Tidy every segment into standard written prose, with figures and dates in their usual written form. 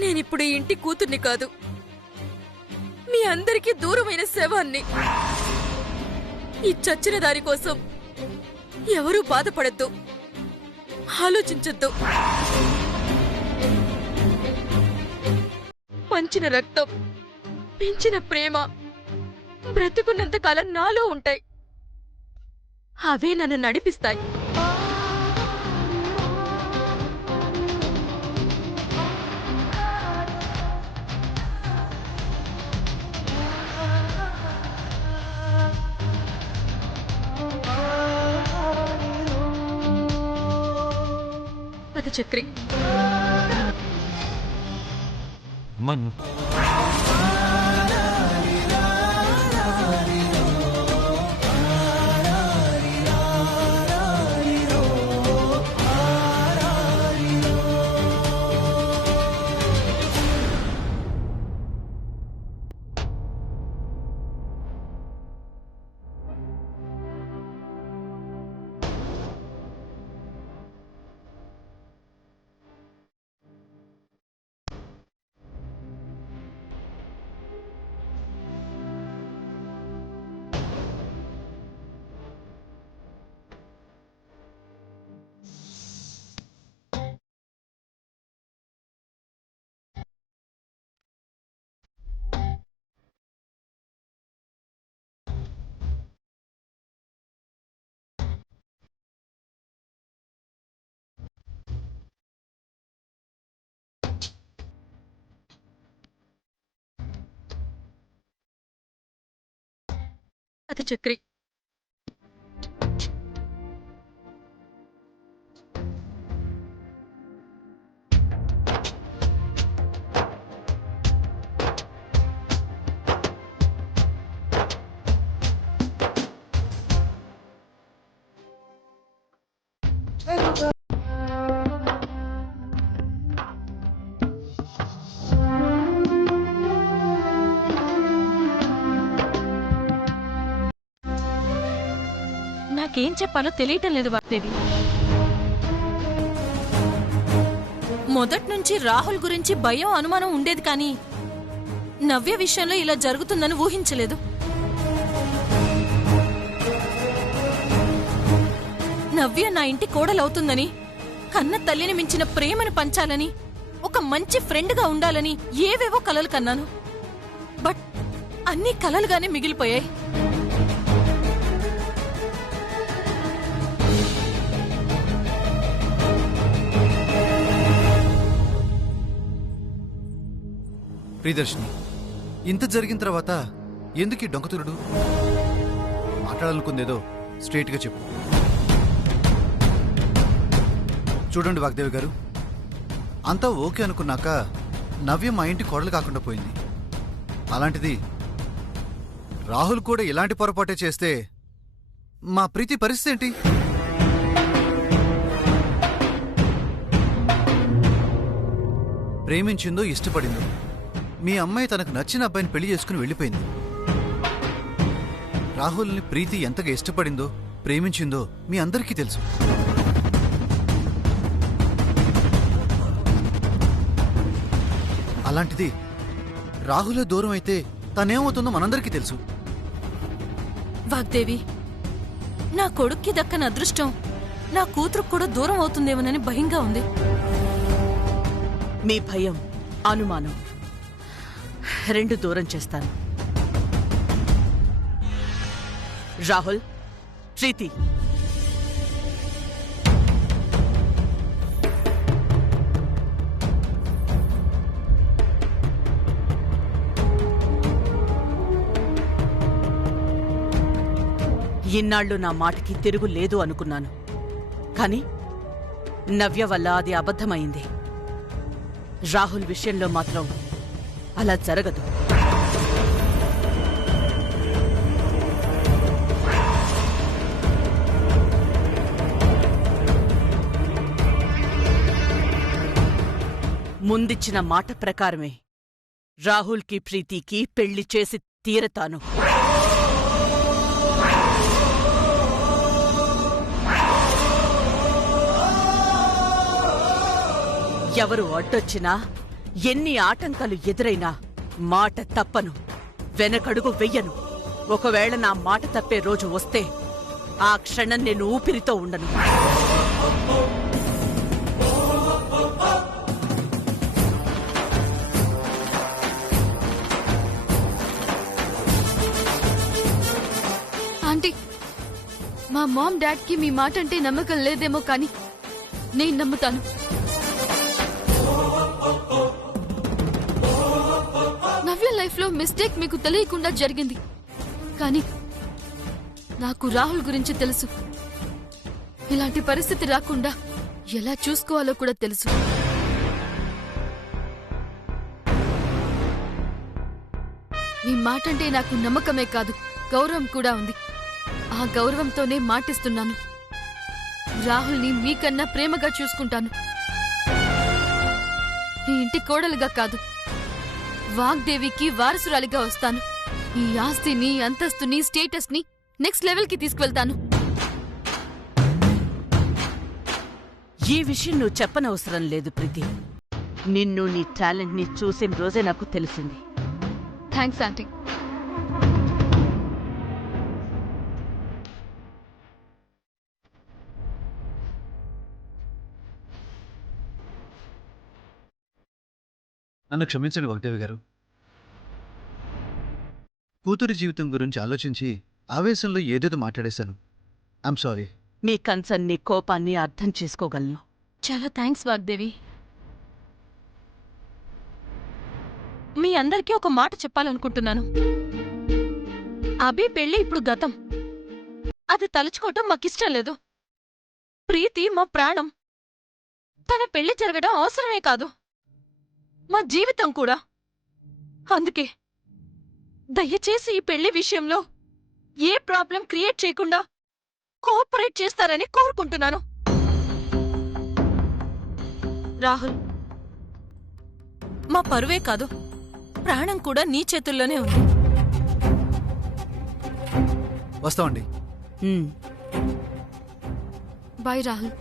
నేనిప్పుడు ఈ ఇంటి కూతుర్ని కాదు, మీ అందరికీ దూరమైన శవాన్ని. ఈ చచ్చిన దారి కోసం ఎవరూ బాధపడద్దు, ఆలోచించొద్దు. పంచిన రక్తం, పెంచిన ప్రేమ బ్రతుకున్నంత కాలం నాలో ఉంటాయి. అవే నన్ను నడిపిస్తాయి. అది చక్రి. మన్ను అది చక్రి. నాకేం చెప్పాలో తెలియటం లేదు వాగ్దేవి. మొదట్నుంచి రాహుల్ గురించి భయం అనుమానం ఉండేది, కానీ నవ్య విషయంలో ఇలా జరుగుతుందని ఊహించలేదు. నవ్య నా ఇంటి కోడలవుతుందని, కన్న తల్లిని మించిన ప్రేమను పంచాలని, ఒక మంచి ఫ్రెండ్గా ఉండాలని ఏవేవో కలలు కన్నాను. బట్ అన్నీ కలలుగానే మిగిలిపోయాయి. ప్రియదర్శిని, ఇంత జరిగిన తర్వాత ఎందుకు ఈ డొంకతురుడు? మాట్లాడాలనుకుందేదో స్ట్రైట్గా చెప్పు. చూడండి వాగ్దేవి గారు, అంతా ఓకే అనుకున్నాక నవ్య మా ఇంటి కోడలు కాకుండా పోయింది. అలాంటిది రాహుల్ కూడా ఇలాంటి పొరపాటే చేస్తే మా ప్రీతి పరిస్థితి ఏంటి? ప్రేమించిందో ఇష్టపడిందో మీ అమ్మాయి తనకు నచ్చిన అబ్బాయిని పెళ్లి చేసుకుని వెళ్ళిపోయింది. రాహుల్ని ప్రీతి ఎంతగా ఇష్టపడిందో ప్రేమించిందో మీ అందరికీ తెలుసు. అలాంటిది రాహులే దూరం అయితే తనేమవుతుందో మనందరికీ తెలుసు. వాగ్దేవి, నా కొడుక్కి దక్కని అదృష్టం నా కూతురుకు కూడా దూరం అవుతుందేమోనని భయంగా ఉంది. మీ భయం, అనుమానం రెండు దూరం చేస్తాను. రాహుల్, ప్రీతి, ఇన్నాళ్లు నా మాటకి తిరుగు లేదు అనుకున్నాను. కానీ నవ్య వల్ల అది అబద్ధమైంది. రాహుల్ విషయంలో మాత్రం అలా జరగదు. ముందిచ్చిన మాట ప్రకారమే రాహుల్కి ప్రీతికి పెళ్లి చేసి తీరతాను. ఎవరు అడ్డొచ్చినా ఎన్ని ఆటంకాలు ఎదురైనా మాట తప్పను, వెనకడుగు వెయ్యను. ఒకవేళ నా మాట తప్పే రోజు వస్తే ఆ క్షణం నేను ఊపిరితో ఉండను. ఆంటీ, మా డాడ్కి మీ మాట అంటే నమ్మకం లేదేమో కానీ నేను నమ్ముతాను. నవ్య లైఫ్లో మిస్టేక్ మీకు తెలియకుండా జరిగింది, కానీ నాకు రాహుల్ గురించి తెలుసు. ఇలాంటి పరిస్థితి రాకుండా ఎలా చూసుకోవాలో కూడా తెలుసు. మీ మాట అంటే నాకు నమ్మకమే కాదు, గౌరవం కూడా ఉంది. ఆ గౌరవంతోనే మాటిస్తున్నాను. రాహుల్ని మీకన్నా ప్రేమగా చూసుకుంటాను. ఈ ఇంటి కోడలుగా కాదు, వాగ్దేవికి వారసురాలిగా వస్తాను. ఈ ఆస్తిని, అంతస్తుని, స్టేటస్ ని నెక్స్ట్ లెవెల్ కి తీసుకువెళ్తాను. ఈ విషయం నువ్వు చెప్పనవసరం లేదు ప్రీతి. నిన్ను, నీ టాలెంట్ ని చూసిన రోజే నాకు తెలిసింది. Thanks aunty. నన్ను క్షమించండి వాగ్దేవి గారు. కూతురి జీవితం గురించి ఆలోచించి ఆవేశంలో ఏదేదో మాట్లాడేశాను. I'm sorry. మీ కన్సర్న్, నీ కోపాన్ని అర్థం చేసుకోగలను. చాలా థ్యాంక్స్ వాగ్దేవి. మీ అందరికీ ఒక మాట చెప్పాలనుకుంటున్నాను. అభి పెళ్లి ఇప్పుడు గతం. అది తలుచుకోవటం మాకిష్టం లేదు. ప్రీతి మా ప్రాణం. తన పెళ్లి జరగడం అవసరమే కాదు, మా జీవితం కూడా. అందుకే దయచేసి ఈ పెళ్లి విషయంలో ఏ ప్రాబ్లం క్రియేట్ చేయకుండా కోఆపరేట్ చేస్తారని కోరుకుంటున్నాను. రాహుల్, మా పరువే కాదు, ప్రాణం కూడా నీ చేతుల్లోనే ఉంది. వస్తామండి. బాయ్ రాహుల్.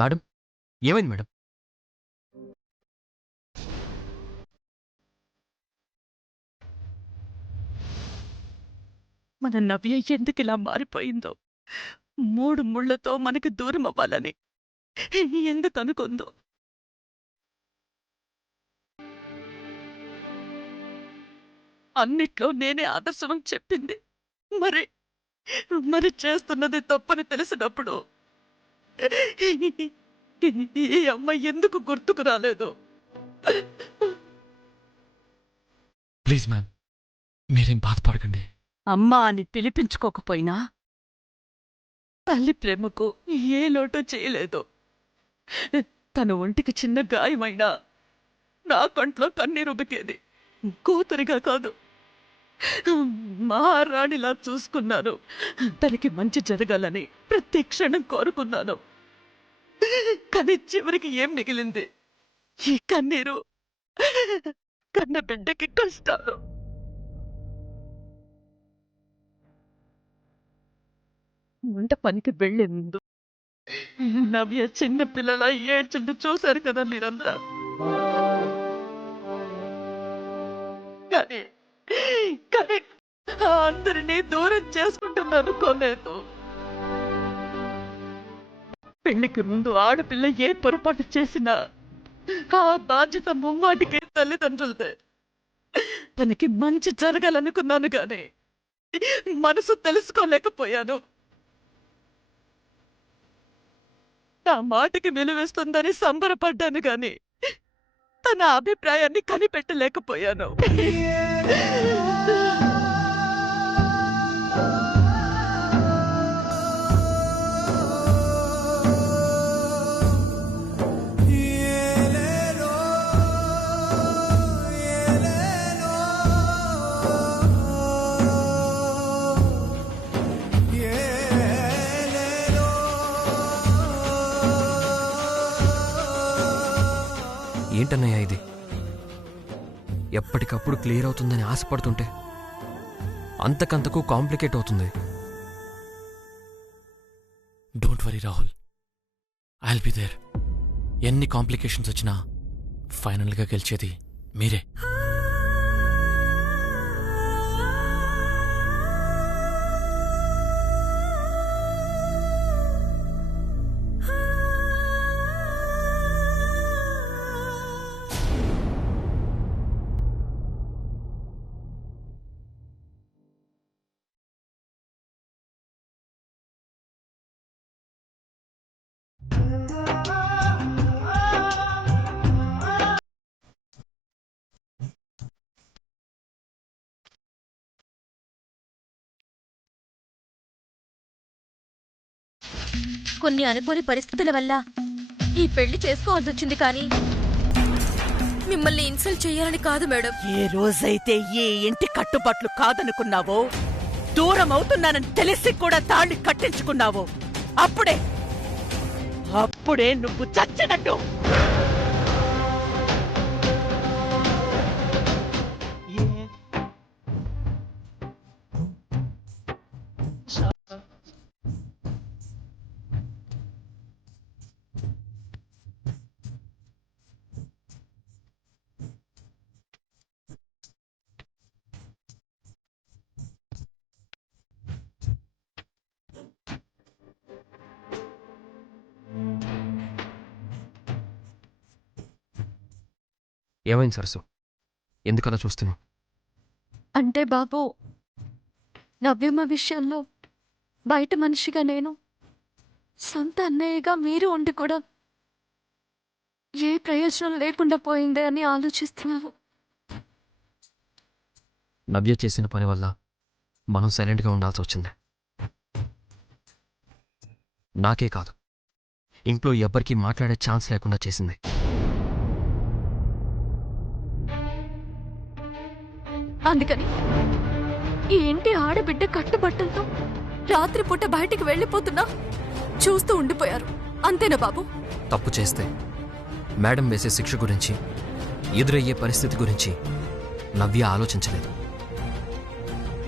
మేడం, ఏమైంది మేడం? మన నవ్య ఎందుకు ఇలా మారిపోయిందో, 3 ముళ్లతో మనకి దూరం అవ్వాలని ఎందుకు అనుకుందో. అన్నిట్లో నేనే ఆదర్శం చెప్పింది. మరి మరి చేస్తున్నది తప్పని తెలిసినప్పుడు ఈ అమ్మాయి ఎందుకు గుర్తుకు రాలేదు? ప్లీజ్ మ్యామ్, మీరేం బాధపడకండి. అమ్మా అని పిలిపించుకోకపోయినా తల్లి ప్రేమకు ఏ లోటు చేయలేదు. తన ఒంటికి చిన్న గాయమైనా నా కంట్లో కన్నీరుబికేది. కూతురిగా కాదు, మహారాణిలా చూసుకున్నాను. తనకి మంచి జరగాలని ప్రతి క్షణం కోరుకున్నాను. కానీ చివరికి ఏం మిగిలింది? ఈ కన్నీరు, కన్న బిడ్డకి కష్టాలు. వంట పనికి వెళ్లే ముందు నవ్య చిన్న పిల్లల ఏడ్చుంటూ చూశారు కదా మీరంతా. కానీ కానీ అందరినీ దూరం చేసుకుంటున్నాను అనుకోలేదు. పెళ్లికి ముందు ఆడపిల్ల ఏ పొరపాటు చేసినా ఆ బాధ్యత ముమ్మాటికి తల్లిదండ్రులదే. తనకి మంచి జరగాలనుకున్నాను గాని మనసు తెలుసుకోలేకపోయాను. నా మాటకి విలువేస్తుందని సంబరపడ్డాను గాని తన అభిప్రాయాన్ని కనిపెట్టలేకపోయాను. ఏంటన్నయ్యా ఇది? ఎప్పటికప్పుడు క్లియర్ అవుతుందని ఆశపడుతుంటే అంతకంతకు కాంప్లికేట్ అవుతుంది. Don't worry Rahul, I'll be there. ఎన్ని కాంప్లికేషన్స్ వచ్చినా ఫైనల్గా గెలిచేది మీరే. కొన్ని అనుకోని పరిస్థితుల వల్ల ఈ పెళ్లి చేసుకోవాల్సి వచ్చింది, కానీ మిమ్మల్ని ఇన్సల్ట్ చేయాలని కాదు మేడం. ఏ రోజైతే ఈ ఇంటి కట్టుబాట్లు కాదనుకున్నావో, దూరం అవుతున్నానని తెలిసి కూడా తాళి కట్టించుకున్నావో, అప్పుడే నువ్వు చచ్చినట్టు. ఏమైంది సరసు? ఎందుకలా చూస్తున్నావు? అంటే బాబు, నవ్యమ్మ విషయంలో బయట మనిషిగా నేను, సొంత అన్నయ్యగా మీరు ఉండి కూడా ఏ ప్రయోజనం లేకుండా పోయిందే అని ఆలోచిస్తున్నాను. నవ్య చేసిన పని వల్ల మనం సైలెంట్గా ఉండాల్సి వచ్చింది. నాకే కాదు, ఇంట్లో ఎవ్వరికీ మాట్లాడే ఛాన్స్ లేకుండా చేసింది. అందుకని ఈ ఇంటి ఆడబిడ్డ కట్టుబట్టలతో రాత్రిపూట బయటికి వెళ్ళిపోతున్నా చూస్తూ ఉండిపోయారు. అంతేనా బాబు? తప్పు చేస్తే మేడం వేసే శిక్ష గురించి, ఎదురయ్యే పరిస్థితి గురించి నవ్య ఆలోచించలేదు.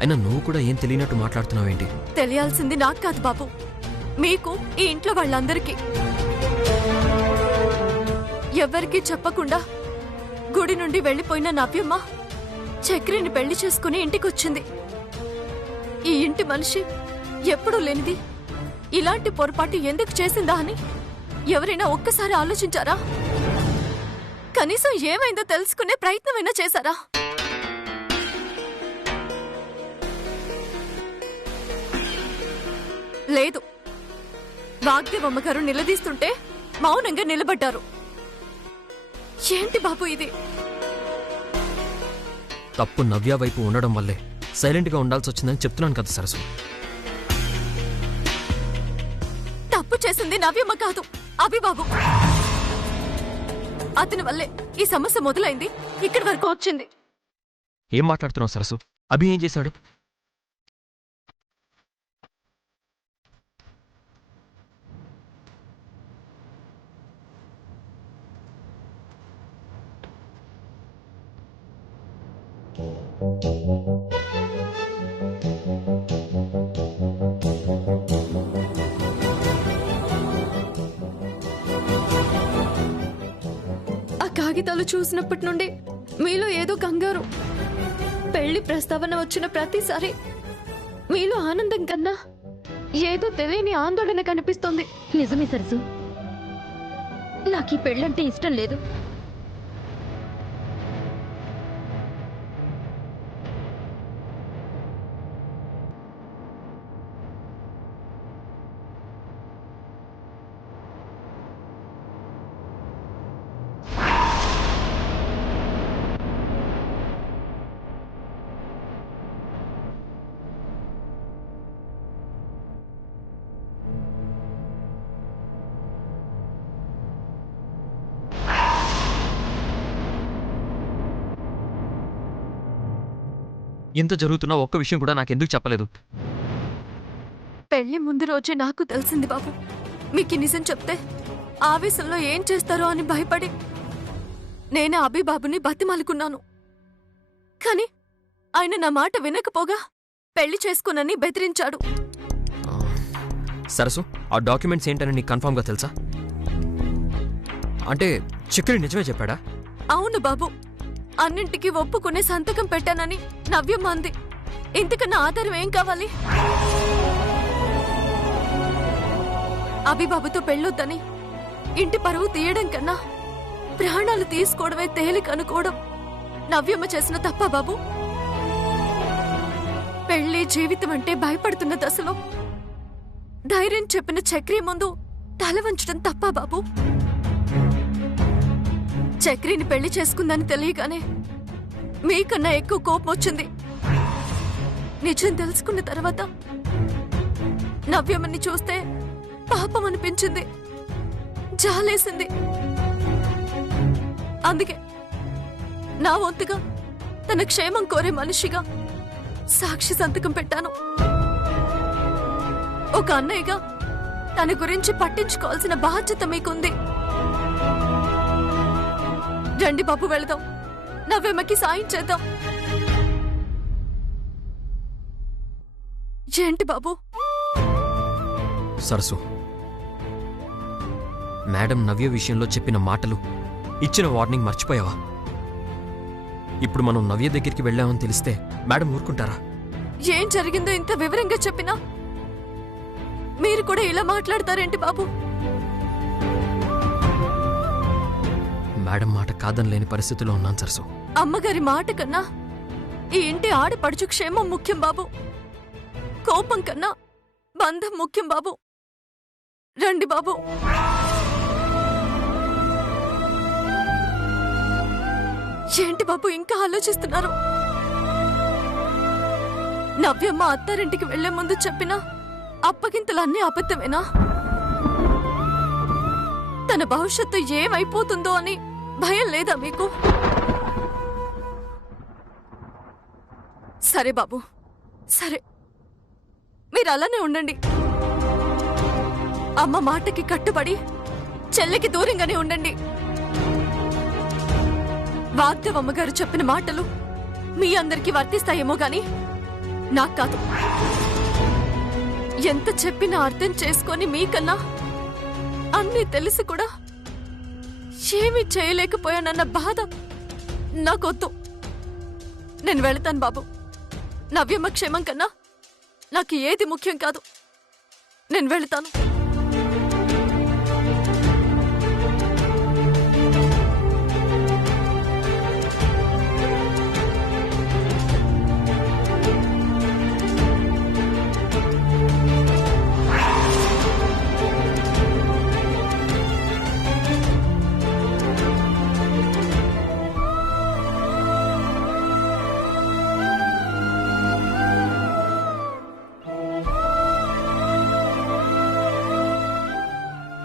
అయినా నువ్వు కూడా ఏం తెలియనట్టు మాట్లాడుతున్నావేంటి? తెలియాల్సింది నాకు కాదు బాబు, మీకు, ఈ ఇంట్లో వాళ్ళందరికీ. ఎవ్వరికీ చెప్పకుండా గుడి నుండి వెళ్ళిపోయిన నవ్యమ్మ చక్రిని పెళ్లి చేసుకుని ఇంటికొచ్చింది. ఈ ఇంటి మనిషి ఎప్పుడూ లేనిది ఇలాంటి పొరపాటు ఎందుకు చేసిందా అని ఎవరైనా ఒక్కసారి ఆలోచించారా? కనీసం ఏమైందో తెలుసుకునే ప్రయత్నమైనా చేశారా? లేదు. వాగ్దేవమ్మ గారు నిలదీస్తుంటే మౌనంగా నిలబడ్డారు. ఏంటి బాబు ఇది? తప్పు నవ్య వైపు ఉండడం వల్లే సైలెంట్గా ఉండాల్సి వచ్చిందని చెప్తున్నాను కదా సరసు. తప్పు చేసింది నవ్యమ్మ కాదు, అభిబాబు. అతని వల్లే ఈ సమస్య మొదలైంది, ఇక్కడి వరకు వచ్చింది. ఏం మాట్లాడుతున్నావు సరసు? అభి ఏం చేశాడు? ఆ కాగితాలు చూసినప్పటి నుండి మీలో ఏదో కంగారు. పెళ్లి ప్రస్తావన వచ్చిన ప్రతిసారి మీలో ఆనందం కన్నా ఏదో తెలియని ఆందోళన కనిపిస్తోంది. నిజమే సరసు, నాకు ఈ పెళ్ళంటే ఇష్టం లేదు. ఎంత జరుగుతున్నా ఒక్క విషయం కూడా నాకెందుకు చెప్పలేదు? పెళ్లి ముందు రోజే నాకు తెలిసింది బాబు. మీకు నిజం చెప్తే ఆవేశంలో ఏం చేస్తారో అని భయపడి నేనే అభిబాబుని బతిమాలుకున్నాను. కాని ఆయన నా మాట వినకపోగా పెళ్లి చేసుకోనని బెదిరించాడు. సరసు, ఆ డాక్యుమెంట్స్ ఏంటని నీకు కన్ఫర్మ్గా తెలుసా? అంటే చక్రి నిజమే చెప్పాడా? అవును బాబు, అన్నింటికీ ఒప్పుకునే సంతకం పెట్టానని నవ్యం అంది. ఇంతకన్నా ఆధారం ఏం కావాలి? అభిబాబుతో పెళ్ళొద్దని ఇంటి పరువు తీయడం కన్నా ప్రాణాలు తీసుకోవడమే తేలిక అనుకోవడం నవ్యమ్మ చేసిన తప్ప బాబు? పెళ్లి జీవితం అంటే భయపడుతున్న దశలో ధైర్యం చెప్పిన చక్రి ముందు తల వంచడం తప్ప బాబు? చక్రిని పెళ్లి చేసుకుందని తెలియగానే మీకన్నా ఎక్కువ కోపం వచ్చింది. నిజం తెలుసుకున్న తర్వాత నవ్యమ్మని చూస్తే పాపం అనిపించింది, జాలేసింది. అందుకే నా వంతుగా తన క్షేమం కోరే మనిషిగా సాక్షి సంతకం పెట్టాను. ఒక అన్నయ్యగా తన గురించి పట్టించుకోవాల్సిన బాధ్యత మీకుంది. రండి బాబు, వెళదాం. నవ్వెమ్మకి సాయం చేద్దాం. ఏంటి బాబు? సరసు, మేడం నవ్య విషయంలో చెప్పిన మాటలు, ఇచ్చిన వార్నింగ్ మర్చిపోయావా? ఇప్పుడు మనం నవ్య దగ్గరికి వెళ్ళామని తెలిస్తే మేడం ఊరుకుంటారా? ఏం జరిగిందో ఇంత వివరంగా చెప్పినా మీరు కూడా ఇలా మాట్లాడతారేంటి బాబు? మేడం మాట కాదనలేని పరిస్థితిలో ఉన్నాను సరసు. అమ్మగారి మాట కన్నా ఈ ఇంటి ఆడపడుచు క్షేమం ముఖ్యం బాబు. కోపం కన్నా బంధం ముఖ్యం బాబు. రండి బాబు. ఏంటి బాబు ఇంకా ఆలోచిస్తున్నారు? నవ్యమ్మ అత్తారింటికి వెళ్లే ముందు చెప్పినా అప్పగింతలన్నీ అబద్ధమేనా? తన భవిష్యత్తు ఏమైపోతుందో అని భయం లేదా మీకు? సరే బాబు, సరే, మీరు అలానే ఉండండి. అమ్మ మాటకి కట్టుబడి చెల్లికి దూరంగానే ఉండండి. వాగ్దేవమ్మగారు చెప్పిన మాటలు మీ అందరికీ వర్తిస్తాయేమో గాని నాకు కాదు. ఎంత చెప్పినా అర్థం చేసుకొని మీకన్నా అన్నీ తెలిసి కూడా ఏమీ చేయలేకపోయానన్న బాధ నాకొద్దు. నేను వెళతాను బాబు. నవ్యమ్మ క్షేమం కన్నా నాకు ఏది ముఖ్యం కాదు. నేను వెళతాను.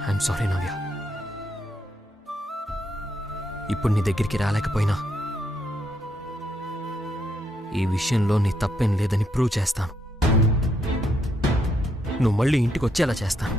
ఐఎమ్ సారీ నవ్య. ఇప్పుడు నీ దగ్గరికి రాలేకపోయినా ఈ విషయంలో నీ తప్పేం లేదని ప్రూవ్ చేస్తాను. నువ్వు మళ్ళీ ఇంటికి వచ్చేలా చేస్తాను.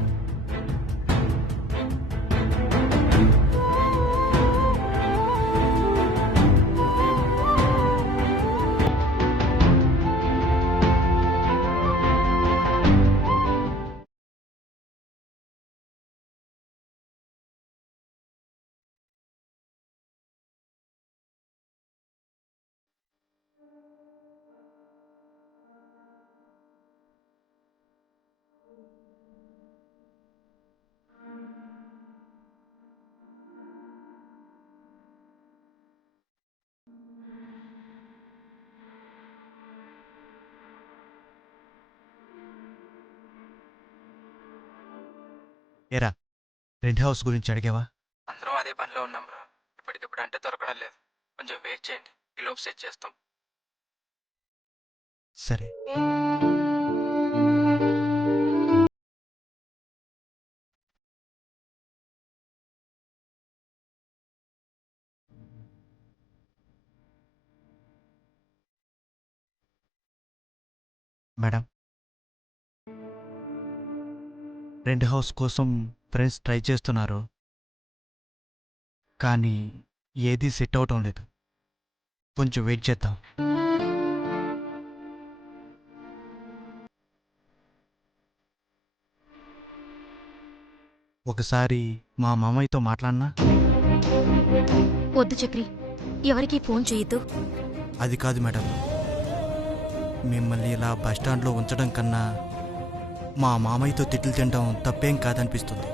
ఏరా, రెంట్ హౌస్ గురించి అడిగావా? అందరం అదే పనిలో ఉన్నాం రా. ఇప్పటికిప్పుడు అంటే దొరకడం లేదు. కొంచెం వెయిట్ చేయండి, ఈ లోపు సెట్ చేస్తాం. సరే. మేడం, రెంట్ హౌస్ కోసం ఫ్రెండ్స్ ట్రై చేస్తున్నారు, కానీ ఏది సెట్ అవటం లేదు. కొంచెం వెయిట్ చేద్దాం. ఒకసారి మా మామయ్యతో మాట్లాడినా? వద్దు చక్రి, ఎవరికి ఫోన్ చేయొద్దు. అది కాదు మేడం, మిమ్మల్ని ఇలా బస్టాండ్లో ఉంచడం కన్నా మా మామయ్యతో తిట్లు తినడం తప్పేం కాదనిపిస్తుంది.